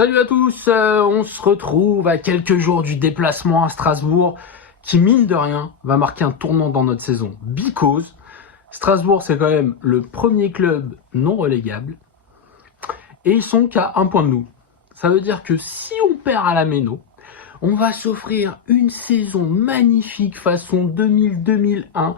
Salut à tous, on se retrouve à quelques jours du déplacement à Strasbourg qui, mine de rien, va marquer un tournant dans notre saison. Because Strasbourg, c'est quand même le premier club non relégable et ils sont qu'à un point de nous. Ça veut dire que si on perd à la Méno, on va s'offrir une saison magnifique façon 2000-2001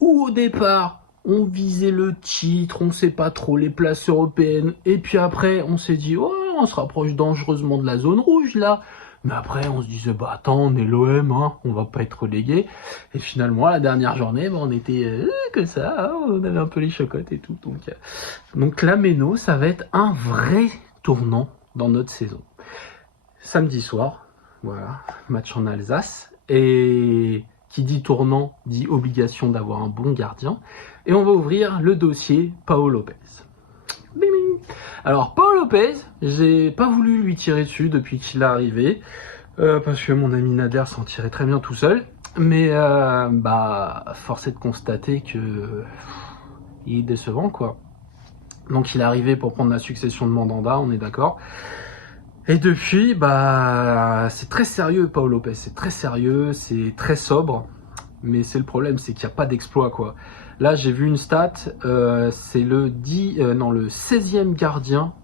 où au départ, on visait le titre, on sait pas trop les places européennes, et puis après, on s'est dit, oh, on se rapproche dangereusement de la zone rouge, là. Mais après, on se disait, bah attends, on est l'OM, hein, on va pas être relégué. Et finalement, la dernière journée, bah, on était que ça, hein, on avait un peu les chocottes et tout. Donc la Méno, ça va être un vrai tournant dans notre saison. Samedi soir, voilà, match en Alsace, et qui dit tournant dit obligation d'avoir un bon gardien. Et on va ouvrir le dossier Pau Lopez. Bing bing. Alors Pau Lopez, j'ai pas voulu lui tirer dessus depuis qu'il est arrivé, parce que mon ami Nader s'en tirait très bien tout seul. Mais force est de constater que il est décevant, quoi. Donc il est arrivé pour prendre la succession de Mandanda, on est d'accord. Et depuis, c'est très sérieux, Pau Lopez, c'est très sérieux, c'est très sobre, mais c'est le problème, c'est qu'il n'y a pas d'exploit, quoi. Là, j'ai vu une stat, c'est le 16e gardien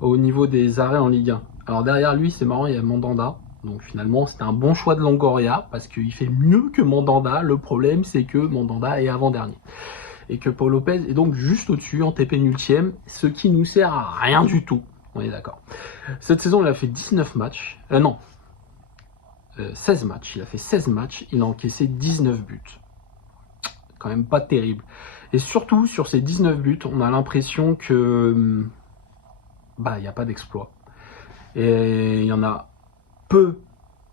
au niveau des arrêts en Ligue 1. Alors derrière lui, c'est marrant, il y a Mandanda, donc finalement, c'était un bon choix de Longoria, parce qu'il fait mieux que Mandanda. Le problème, c'est que Mandanda est avant-dernier. Et que Pau Lopez est donc juste au-dessus, en TP nultième, ce qui nous sert à rien du tout. On est d'accord. Cette saison, il a fait 19 matchs. 16 matchs. Il a fait 16 matchs. Il a encaissé 19 buts. Quand même pas terrible. Et surtout, sur ces 19 buts, on a l'impression que il n'y a pas d'exploit. Et il y en a peu,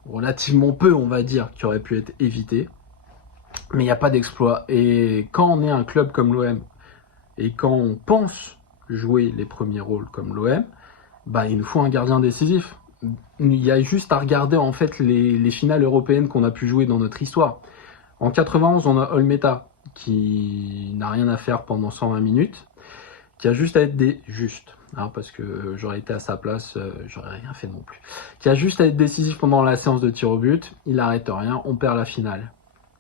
relativement peu, on va dire, qui auraient pu être évités. Mais il n'y a pas d'exploit. Et quand on est un club comme l'OM, et quand on pense jouer les premiers rôles comme l'OM, il nous faut un gardien décisif. Il y a juste à regarder en fait les finales européennes qu'on a pu jouer dans notre histoire. En 91, on a Olmeta qui n'a rien à faire pendant 120 minutes, qui a juste à être parce que j'aurais été à sa place, j'aurais rien fait non plus. Qui a juste à être décisif pendant la séance de tir au but, il arrête rien, on perd la finale.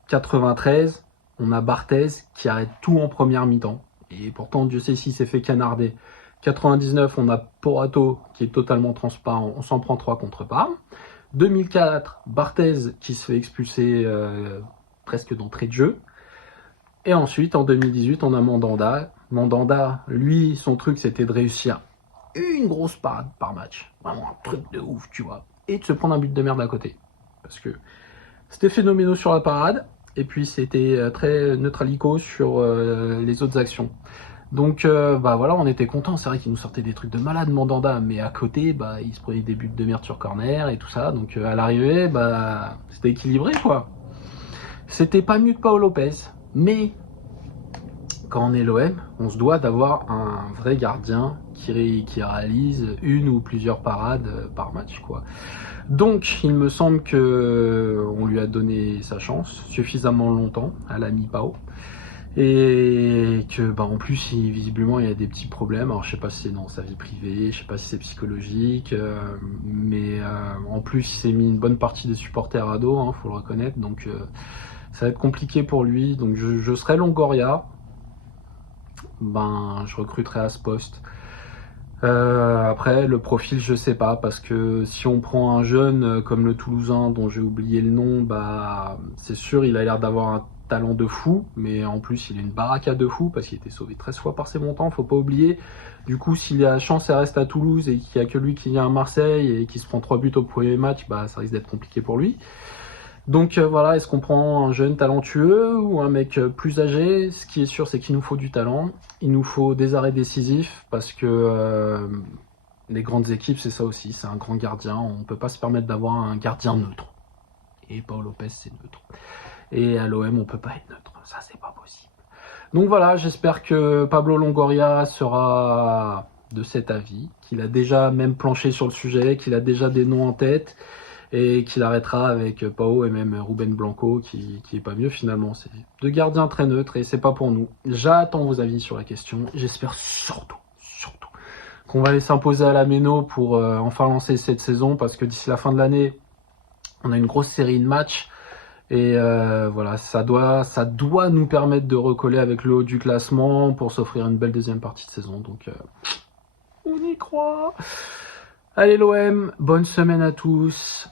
93, on a Barthez qui arrête tout en première mi-temps. Et pourtant, Dieu sait s'il s'est fait canarder. 99, on a Porato qui est totalement transparent, on s'en prend 3 contre Parme. 2004, Barthez qui se fait expulser presque d'entrée de jeu. Et ensuite, en 2018, on a Mandanda. Mandanda, lui, son truc, c'était de réussir une grosse parade par match. Vraiment un truc de ouf, tu vois. Et de se prendre un but de merde à côté. Parce que c'était phénoménal sur la parade, et puis c'était très neutralico sur les autres actions. Donc voilà, on était contents. C'est vrai qu'il nous sortait des trucs de malade, Mandanda, mais à côté, il se prenait des buts de merde sur corner et tout ça. Donc à l'arrivée, c'était équilibré, quoi. C'était pas mieux que Pau Lopez, mais quand on est l'OM, on se doit d'avoir un vrai gardien qui réalise une ou plusieurs parades par match, quoi. Donc, il me semble que on lui a donné sa chance suffisamment longtemps à l'ami Pau. Et que en plus visiblement il y a des petits problèmes. Alors je sais pas si c'est dans sa vie privée, je sais pas si c'est psychologique, mais en plus il s'est mis une bonne partie des supporters à dos, hein, faut le reconnaître, donc ça va être compliqué pour lui. Donc je serai Longoria, je recruterai à ce poste. Après le profil je sais pas, parce que si on prend un jeune comme le Toulousain dont j'ai oublié le nom, c'est sûr il a l'air d'avoir un talent de fou, mais en plus il a une baraka de fou parce qu'il a été sauvé 13 fois par ses montants, faut pas oublier. Du coup, s'il a chance et reste à Toulouse et qu'il y a que lui qui vient à Marseille et qui se prend 3 buts au premier match, ça risque d'être compliqué pour lui. Donc voilà, est-ce qu'on prend un jeune talentueux ou un mec plus âgé? Ce qui est sûr, c'est qu'il nous faut du talent, il nous faut des arrêts décisifs, parce que les grandes équipes, c'est ça aussi, c'est un grand gardien, on peut pas se permettre d'avoir un gardien neutre. Et Pau Lopez, c'est neutre. Et à l'OM, on peut pas être neutre, ça c'est pas possible. Donc voilà, j'espère que Pablo Longoria sera de cet avis, qu'il a déjà même planché sur le sujet, qu'il a déjà des noms en tête, et qu'il arrêtera avec Pau et même Ruben Blanco, qui est pas mieux finalement. C'est deux gardiens très neutres et c'est pas pour nous. J'attends vos avis sur la question. J'espère surtout qu'on va aller s'imposer à la Méno pour enfin lancer cette saison, parce que d'ici la fin de l'année, on a une grosse série de matchs. Et voilà, ça doit nous permettre de recoller avec le haut du classement pour s'offrir une belle deuxième partie de saison. Donc on y croit. Allez l'OM, bonne semaine à tous.